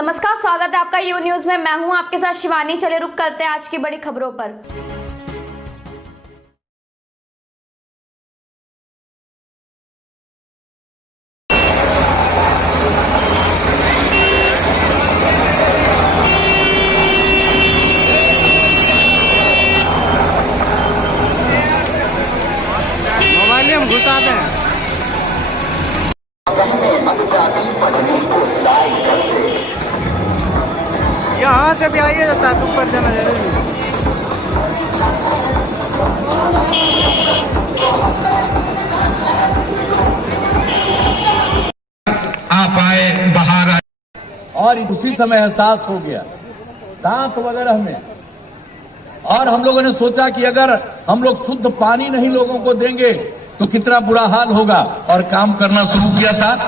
नमस्कार, स्वागत है आपका यू न्यूज में। मैं हूं आपके साथ शिवानी। चले रुक करते हैं आज की बड़ी खबरों पर। मोबाइल में हम घुसाते हैं। यहाँ से भी आइए जाता है, ऊपर जाना जरूरी। आप आए, बाहर आए, और उसी समय एहसास हो गया दांत वगैरह में। और हम लोगों ने सोचा कि अगर हम लोग शुद्ध पानी नहीं लोगों को देंगे तो कितना बुरा हाल होगा, और काम करना शुरू किया साहब।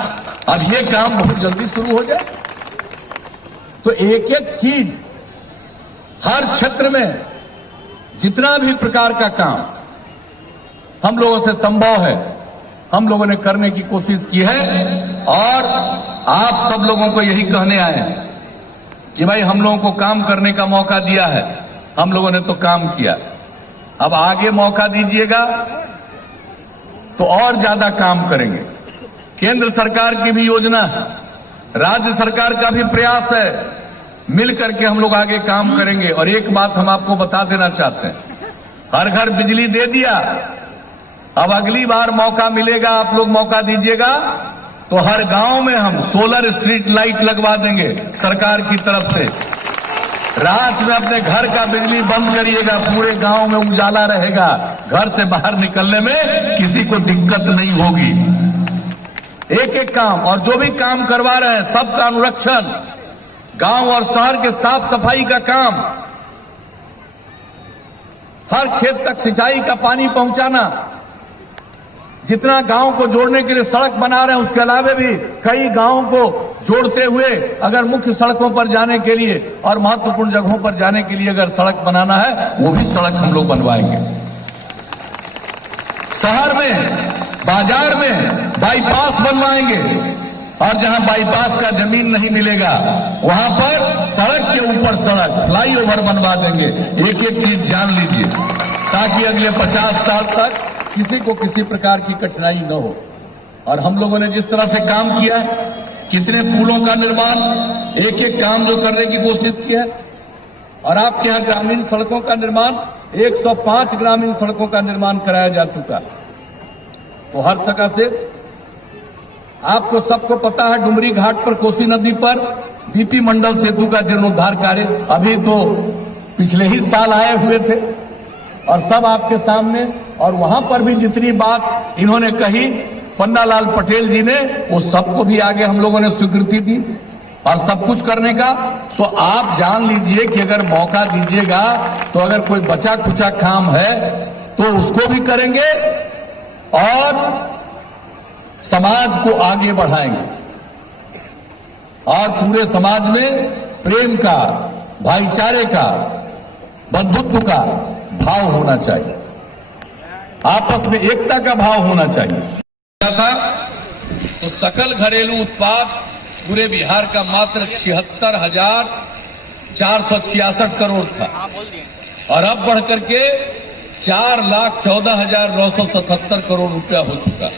अब ये काम बहुत जल्दी शुरू हो जाए। तो एक एक चीज हर क्षेत्र में जितना भी प्रकार का काम हम लोगों से संभव है, हम लोगों ने करने की कोशिश की है। और आप सब लोगों को यही कहने आए हैं कि भाई हम लोगों को काम करने का मौका दिया है, हम लोगों ने तो काम किया, अब आगे मौका दीजिएगा तो और ज्यादा काम करेंगे। केंद्र सरकार की भी योजना है, राज्य सरकार का भी प्रयास है, मिल करके हम लोग आगे काम करेंगे। और एक बात हम आपको बता देना चाहते हैं, हर घर बिजली दे दिया, अब अगली बार मौका मिलेगा, आप लोग मौका दीजिएगा तो हर गांव में हम सोलर स्ट्रीट लाइट लगवा देंगे सरकार की तरफ से। रात में अपने घर का बिजली बंद करिएगा, पूरे गांव में उजाला रहेगा, घर से बाहर निकलने में किसी को दिक्कत नहीं होगी। एक एक काम, और जो भी काम करवा रहे हैं सबका अनुरक्षण, गांव और शहर के साफ सफाई का काम, हर खेत तक सिंचाई का पानी पहुंचाना, जितना गांव को जोड़ने के लिए सड़क बना रहे हैं उसके अलावा भी कई गांवों को जोड़ते हुए अगर मुख्य सड़कों पर जाने के लिए और महत्वपूर्ण जगहों पर जाने के लिए अगर सड़क बनाना है वो भी सड़क हम लोग बनवाएंगे। शहर में, बाजार में बाईपास बनवाएंगे, और जहां बाईपास का जमीन नहीं मिलेगा वहां पर सड़क के ऊपर सड़क, फ्लाईओवर बनवा देंगे। एक एक चीज जान लीजिए ताकि अगले 50 साल तक किसी को किसी प्रकार की कठिनाई न हो। और हम लोगों ने जिस तरह से काम किया है, कितने पुलों का निर्माण, एक एक काम जो करने की कोशिश की है। और आपके यहां ग्रामीण सड़कों का निर्माण, 105 ग्रामीण सड़कों का निर्माण कराया जा चुका। तो हर जगह से आपको सबको पता है, डुमरी घाट पर कोसी नदी पर बीपी मंडल सेतु का जीर्णोद्धार कार्य अभी तो पिछले ही साल आए हुए थे और सब आपके सामने। और वहां पर भी जितनी बात इन्होंने कही पन्नालाल पटेल जी ने, वो सबको भी आगे हम लोगों ने स्वीकृति दी और सब कुछ करने का। तो आप जान लीजिए कि अगर मौका दीजिएगा तो अगर कोई बचा खुचा काम है तो उसको भी करेंगे और समाज को आगे बढ़ाएंगे। और पूरे समाज में प्रेम का, भाईचारे का, बंधुत्व का भाव होना चाहिए, आपस में एकता का भाव होना चाहिए। था तो सकल घरेलू उत्पाद पूरे बिहार का मात्र 76,466 करोड़ था, और अब बढ़कर के 4,14,977 करोड़ रुपया हो चुका।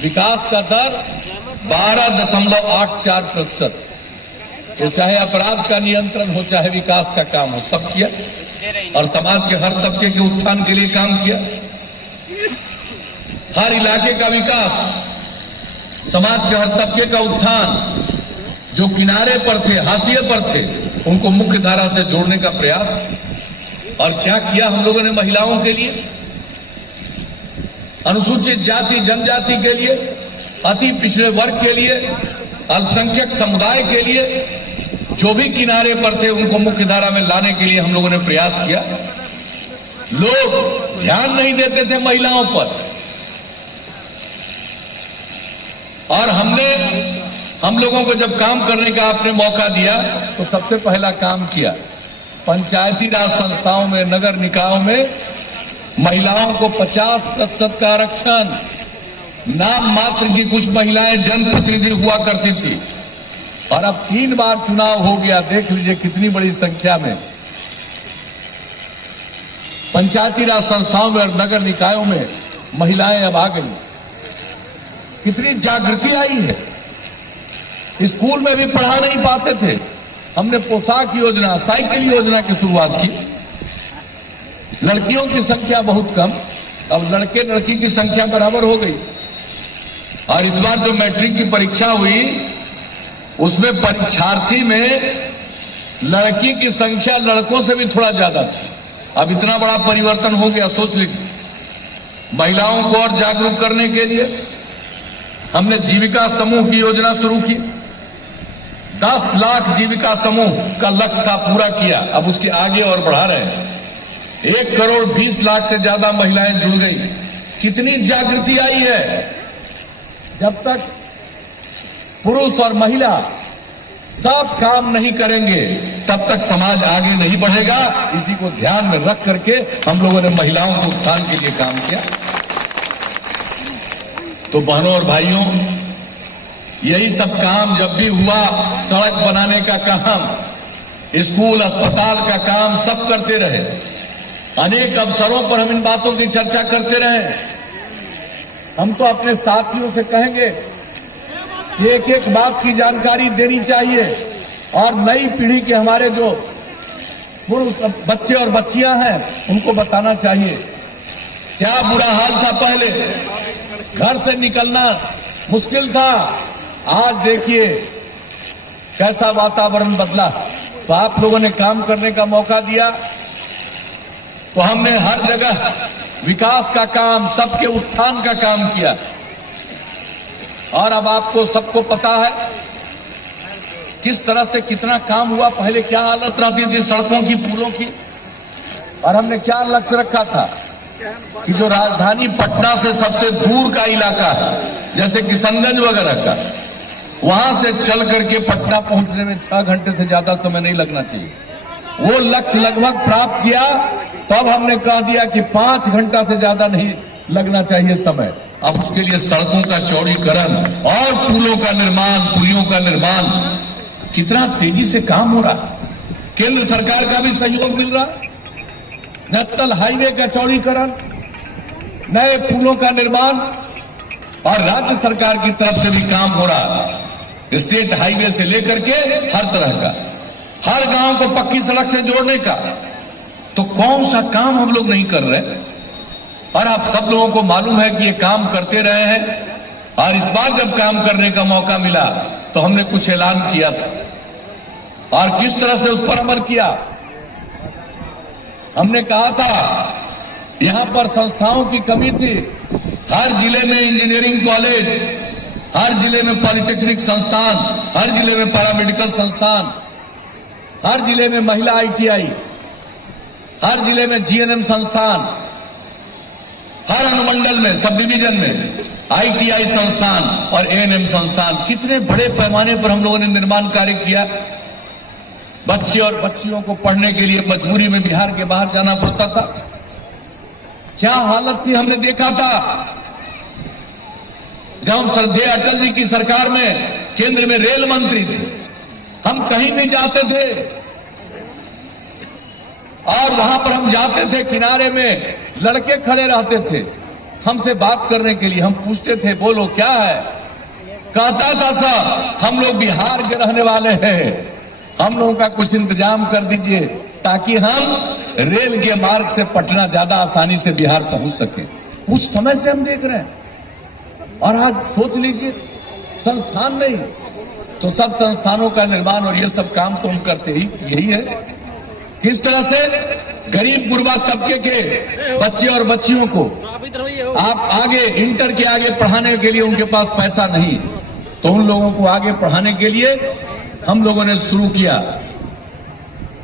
विकास का दर 12.84%। तो चाहे अपराध का नियंत्रण हो, चाहे विकास का काम हो, सब किया। और समाज के हर तबके के उत्थान के लिए काम किया। हर इलाके का विकास, समाज के हर तबके का उत्थान, जो किनारे पर थे, हाशिए पर थे, उनको मुख्य धारा से जोड़ने का प्रयास। और क्या किया हम लोगों ने महिलाओं के लिए, अनुसूचित जाति जनजाति के लिए, अति पिछड़े वर्ग के लिए, अल्पसंख्यक समुदाय के लिए, जो भी किनारे पर थे उनको मुख्य धारा में लाने के लिए हम लोगों ने प्रयास किया। लोग ध्यान नहीं देते थे महिलाओं पर, और हम लोगों को जब काम करने का आपने मौका दिया तो सबसे पहला काम किया, पंचायती राज संस्थाओं में, नगर निकायों में महिलाओं को 50% का आरक्षण। नाम मात्र की कुछ महिलाएं जनप्रतिनिधि हुआ करती थी, और अब 3 बार चुनाव हो गया, देख लीजिए कितनी बड़ी संख्या में पंचायती राज संस्थाओं में और नगर निकायों में महिलाएं अब आ गई। कितनी जागृति आई है। स्कूल में भी पढ़ा नहीं पाते थे, हमने पोशाक योजना, साइकिल योजना की शुरुआत की। लड़कियों की संख्या बहुत कम, अब लड़के लड़की की संख्या बराबर हो गई। और इस बार जो मैट्रिक की परीक्षा हुई उसमें परीक्षार्थी में लड़की की संख्या लड़कों से भी थोड़ा ज्यादा थी। अब इतना बड़ा परिवर्तन हो गया, सोच लीजिए। महिलाओं को और जागरूक करने के लिए हमने जीविका समूह की योजना शुरू की। 10 लाख जीविका समूह का लक्ष्य था, पूरा किया, अब उसके आगे और बढ़ा रहे हैं। 1 करोड़ 20 लाख से ज्यादा महिलाएं जुड़ गई। कितनी जागृति आई है। जब तक पुरुष और महिला सब काम नहीं करेंगे तब तक समाज आगे नहीं बढ़ेगा। इसी को ध्यान में रख करके हम लोगों ने महिलाओं के उत्थान के लिए काम किया। तो बहनों और भाइयों, यही सब काम जब भी हुआ, सड़क बनाने का काम, स्कूल अस्पताल का काम, सब करते रहे। अनेक अवसरों पर हम इन बातों की चर्चा करते रहे। हम तो अपने साथियों से कहेंगे एक एक बात की जानकारी देनी चाहिए और नई पीढ़ी के हमारे जो पुरुष बच्चे और बच्चियां हैं उनको बताना चाहिए। क्या बुरा हाल था पहले, घर से निकलना मुश्किल था। आज देखिए कैसा वातावरण बदला। तो आप लोगों ने काम करने का मौका दिया, तो हमने हर जगह विकास का काम, सबके उत्थान का काम किया। और अब आपको सबको पता है किस तरह से कितना काम हुआ। पहले क्या हालत रहती थी सड़कों की, पुलों की। और हमने क्या लक्ष्य रखा था कि जो राजधानी पटना से सबसे दूर का इलाका है, जैसे किशनगंज वगैरह का, वहां से चल करके पटना पहुंचने में 6 घंटे से ज्यादा समय नहीं लगना चाहिए। वो लक्ष्य लगभग प्राप्त किया। तब हमने कह दिया कि 5 घंटा से ज्यादा नहीं लगना चाहिए समय। अब उसके लिए सड़कों का चौड़ीकरण और पुलों का निर्माण, पुलियों का निर्माण, कितना तेजी से काम हो रहा। केंद्र सरकार का भी सहयोग मिल रहा। नेशनल हाईवे का चौड़ीकरण, नए पुलों का निर्माण, और राज्य सरकार की तरफ से भी काम हो रहा। स्टेट हाईवे से लेकर के हर तरह का, हर गांव को पक्की सड़क से जोड़ने का। तो कौन सा काम हम लोग नहीं कर रहे। और आप सब लोगों को मालूम है कि ये काम करते रहे हैं। और इस बार जब काम करने का मौका मिला तो हमने कुछ ऐलान किया था, और किस तरह से उस पर अमल किया। हमने कहा था यहां पर संस्थाओं की कमी थी। हर जिले में इंजीनियरिंग कॉलेज, हर जिले में पॉलिटेक्निक संस्थान, हर जिले में पैरामेडिकल संस्थान, हर जिले में महिला ITI, हर जिले में GNM संस्थान, हर अनुमंडल में, सब डिवीजन में ITI संस्थान और ANM संस्थान। कितने बड़े पैमाने पर हम लोगों ने निर्माण कार्य किया। बच्चे और बच्चियों को पढ़ने के लिए मजबूरी में बिहार के बाहर जाना पड़ता था। क्या हालत थी हमने देखा था। जब हम श्रद्धेय अटल जी की सरकार में केंद्र में रेल मंत्री थे, हम कहीं भी जाते थे और वहां पर हम जाते थे, किनारे में लड़के खड़े रहते थे हमसे बात करने के लिए। हम पूछते थे बोलो क्या है। कहता था सर हम लोग बिहार के रहने वाले हैं, हम लोगों का कुछ इंतजाम कर दीजिए ताकि हम रेल के मार्ग से पटना ज्यादा आसानी से बिहार पहुंच सके। उस समय से हम देख रहे हैं। और आज सोच लीजिए, संस्थान नहीं तो सब संस्थानों का निर्माण और ये सब काम तो हम करते ही यही है। किस तरह से गरीब गुरबा तबके के बच्चे और बच्चियों को आप आगे इंटर के आगे पढ़ाने के लिए उनके पास पैसा नहीं, तो उन लोगों को आगे पढ़ाने के लिए हम लोगों ने शुरू किया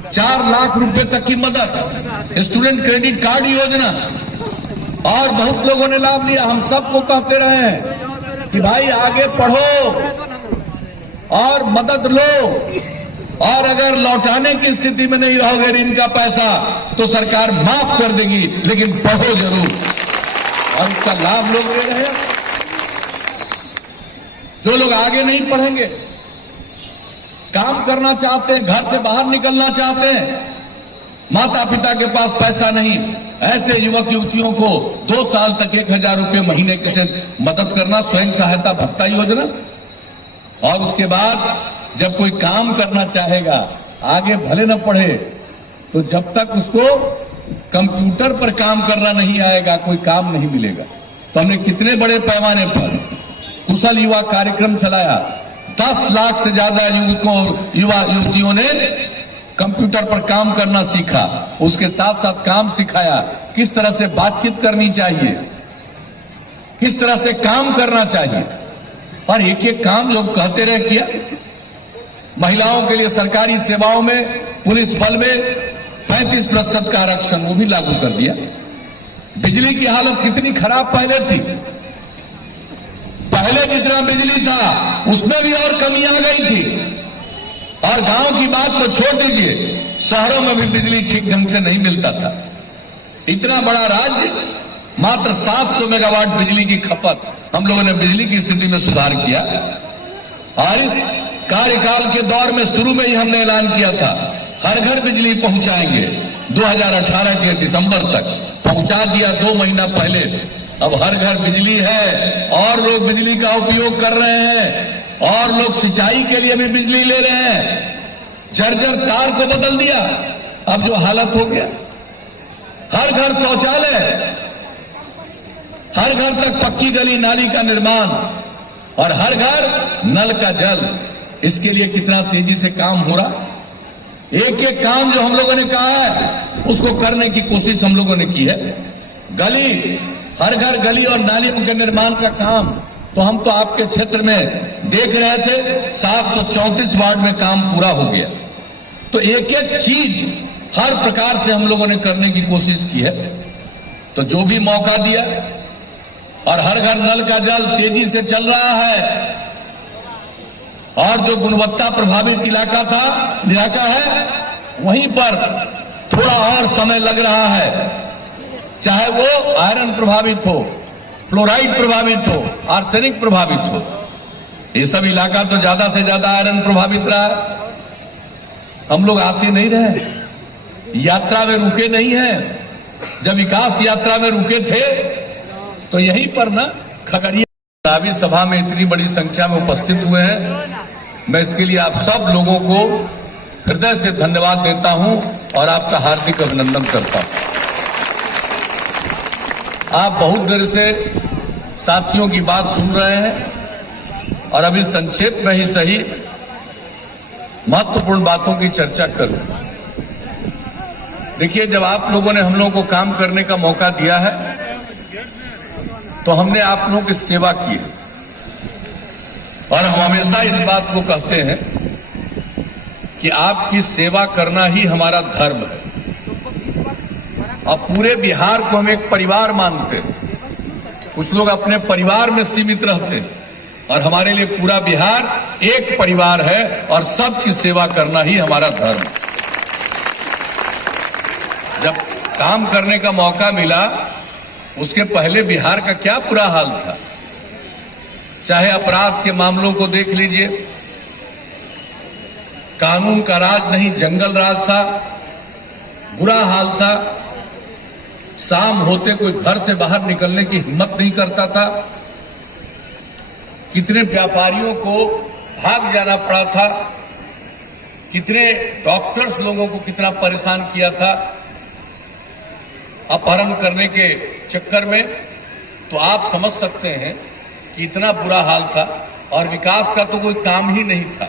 4 लाख रुपए तक की मदद, स्टूडेंट क्रेडिट कार्ड योजना। और बहुत लोगों ने लाभ लिया। हम सबको कहते रहे हैं कि भाई आगे पढ़ो और मदद लो, और अगर लौटाने की स्थिति में नहीं रहोगे ऋण का पैसा तो सरकार माफ कर देगी, लेकिन पढ़ो जरूर। और इसका लाभ लोग ले रहे हैं। जो लोग आगे नहीं पढ़ेंगे काम करना चाहते हैं, घर से बाहर निकलना चाहते हैं, माता पिता के पास पैसा नहीं, ऐसे युवक युवतियों को 2 साल तक 1,000 रुपये महीने की से मदद करना, स्वयं सहायता भत्ता योजना। और उसके बाद जब कोई काम करना चाहेगा, आगे भले न पढ़े, तो जब तक उसको कंप्यूटर पर काम करना नहीं आएगा, कोई काम नहीं मिलेगा। तो हमने कितने बड़े पैमाने पर कुशल युवा कार्यक्रम चलाया। 10 लाख से ज्यादा युवा युवतियों ने कंप्यूटर पर काम करना सीखा। उसके साथ साथ काम सिखाया किस तरह से बातचीत करनी चाहिए, किस तरह से काम करना चाहिए। और एक एक काम लोग कहते रहे किया। महिलाओं के लिए सरकारी सेवाओं में, पुलिस बल में 35% का आरक्षण, वो भी लागू कर दिया। बिजली की हालत कितनी खराब पहले थी, पहले जितना बिजली था उसमें भी और कमी आ गई थी। और गांव की बात तो छोड़ दीजिए, शहरों में भी बिजली ठीक ढंग से नहीं मिलता था। इतना बड़ा राज्य, मात्र 700 मेगावाट बिजली की खपत। हम लोगों ने बिजली की स्थिति में सुधार किया। और इस कार्यकाल के दौर में शुरू में ही हमने ऐलान किया था, हर घर बिजली पहुंचाएंगे। 2018 के दिसंबर तक पहुंचा दिया, 2 महीना पहले। अब हर घर बिजली है और लोग बिजली का उपयोग कर रहे हैं, और लोग सिंचाई के लिए भी बिजली ले रहे हैं। जर्जर तार को बदल दिया। अब जो हालत हो गया, हर घर शौचालय, हर घर तक पक्की गली नाली का निर्माण, और हर घर नल का जल। इसके लिए कितना तेजी से काम हो रहा। एक एक काम जो हम लोगों ने कहा है उसको करने की कोशिश हम लोगों ने की है। गली, हर घर गली और नालियों के निर्माण का काम, तो हम तो आपके क्षेत्र में देख रहे थे, 734 वार्ड में काम पूरा हो गया। तो एक एक चीज हर प्रकार से हम लोगों ने करने की कोशिश की है। तो जो भी मौका दिया, और हर घर नल का जल तेजी से चल रहा है। और जो गुणवत्ता प्रभावित इलाका है, वहीं पर थोड़ा और समय लग रहा है। चाहे वो आयरन प्रभावित हो, फ्लोराइड प्रभावित हो, आर्सेनिक प्रभावित हो। ये सब इलाका तो ज्यादा से ज्यादा आयरन प्रभावित रहा है। हम लोग आते नहीं रहे, यात्रा में रुके नहीं हैं। जब विकास यात्रा में रुके थे तो यहीं पर ना खगड़िया चुनावी सभा में इतनी बड़ी संख्या में उपस्थित हुए हैं। मैं इसके लिए आप सब लोगों को हृदय से धन्यवाद देता हूं और आपका हार्दिक अभिनंदन करता हूं। आप बहुत देर से साथियों की बात सुन रहे हैं, और अभी संक्षेप में ही सही महत्वपूर्ण बातों की चर्चा कर दूं। देखिए, जब आप लोगों ने हम लोगों को काम करने का मौका दिया है, तो हमने आप लोगों की सेवा की है। और हम हमेशा इस बात को कहते हैं कि आपकी सेवा करना ही हमारा धर्म है। और पूरे बिहार को हम एक परिवार मानते हैं। कुछ लोग अपने परिवार में सीमित रहते हैं, और हमारे लिए पूरा बिहार एक परिवार है, और सबकी सेवा करना ही हमारा धर्म है। जब काम करने का मौका मिला, उसके पहले बिहार का क्या बुरा हाल था। चाहे अपराध के मामलों को देख लीजिए, कानून का राज नहीं, जंगल राज था, बुरा हाल था। शाम होते कोई घर से बाहर निकलने की हिम्मत नहीं करता था। कितने व्यापारियों को भाग जाना पड़ा था, कितने डॉक्टर्स लोगों को कितना परेशान किया था अपहरण करने के चक्कर में। तो आप समझ सकते हैं कि इतना बुरा हाल था, और विकास का तो कोई काम ही नहीं था।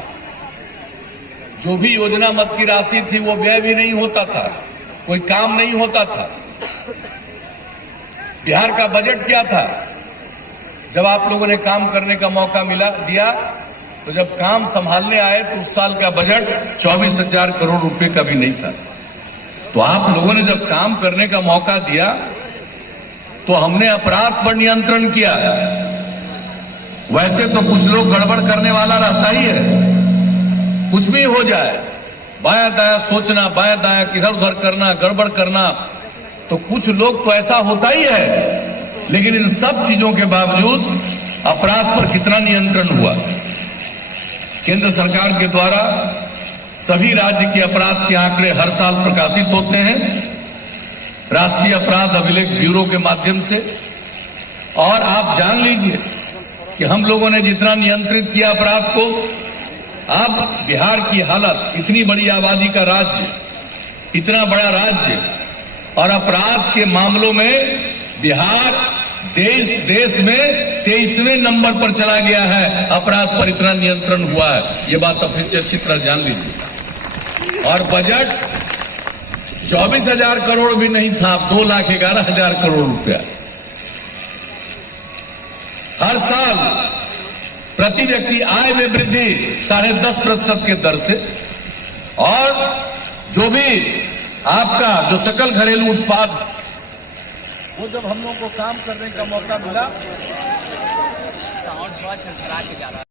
जो भी योजना मद की राशि थी वो व्यय भी नहीं होता था, कोई काम नहीं होता था। बिहार का बजट क्या था? जब आप लोगों ने काम करने का मौका दिया, तो जब काम संभालने आए तो उस साल का बजट 24,000 करोड़ रुपए का भी नहीं था। तो आप लोगों ने जब काम करने का मौका दिया, तो हमने अपराध पर नियंत्रण किया। वैसे तो कुछ लोग गड़बड़ करने वाला रहता ही है, कुछ भी हो जाए, बायां दायां सोचना, बायां दायां इधर उधर करना, गड़बड़ करना, तो कुछ लोग तो ऐसा होता ही है। लेकिन इन सब चीजों के बावजूद अपराध पर कितना नियंत्रण हुआ। केंद्र सरकार के द्वारा सभी राज्य के अपराध के आंकड़े हर साल प्रकाशित होते हैं राष्ट्रीय अपराध अभिलेख ब्यूरो के माध्यम से। और आप जान लीजिए कि हम लोगों ने जितना नियंत्रित किया अपराध को, अब बिहार की हालत, इतनी बड़ी आबादी का राज्य, इतना बड़ा राज्य, और अपराध के मामलों में बिहार देश में 23वें नंबर पर चला गया है। अपराध पर इतना नियंत्रण हुआ है, ये बात अब फिर अच्छी तरह जान लीजिए। और बजट 24,000 करोड़ भी नहीं था, 2,11,000 करोड़ रुपया। हर साल प्रति व्यक्ति आय में वृद्धि 10.5% के दर से, और जो भी आपका जो सकल घरेलू उत्पाद, वो जब हम लोगों को काम करने का मौका मिला